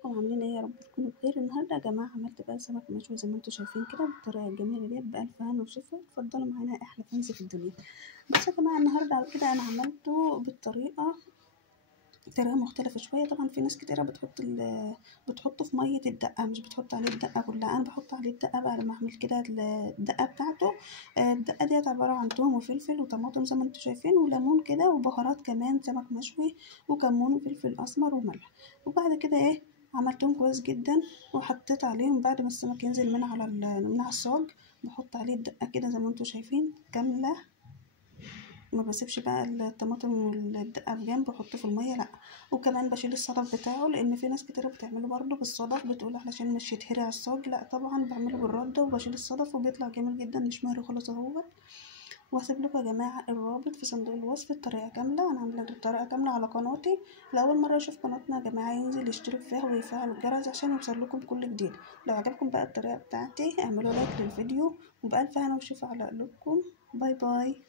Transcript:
ازيكم عاملين ايه؟ يا رب تكونوا بخير. النهارده يا جماعه عملت بقى سمك مشوي زي ما انتم شايفين كده بالطريقه الجميله ديت بألف هنا وشفا. اتفضلوا معانا احلى كنز في الدنيا. بس يا جماعه النهارده كده انا عملته بالطريقه مختلفه شويه. طبعا في ناس كتيره بتحطه في ميه الدقه، مش بتحط عليه الدقه كلها. انا بحط عليه الدقه بعد ما اعمل كده الدقه بتاعته. الدقه ديت عباره عن توم وفلفل وطماطم زي ما انتم شايفين وليمون كده وبهارات كمان سمك مشوي وكمون وفلفل اسمر وملح. وبعد كده عملتهم كويس جدا وحطيت عليهم بعد ما السمك ينزل من على الصاج. بحط عليه الدقه كده زي ما انتم شايفين كامله، ما بسيبش بقى الطماطم والدقة في جنب واحطه في المية، لا. وكمان بشيل الصدف بتاعه لان في ناس كتير بتعمله برضو بالصدف، بتقول علشان مش يتهري على الصاج. لا طبعا بعمله بالردة وبشيل الصدف وبيطلع جميل جدا مش مهري خالص اهوت. وهسيب لكم يا جماعة الرابط في صندوق الوصف الطريقة كاملة. انا عاملة الطريقة كاملة على قناتي. لأول مرة يشوف قناتنا يا جماعة ينزل يشترك فيها ويفعل الجرس عشان يوصل لكم كل جديد. لو عجبكم بقى الطريقة بتاعتي اعملوا لايك للفيديو وبألف هنا وشوف على قلوبكم. باي باي.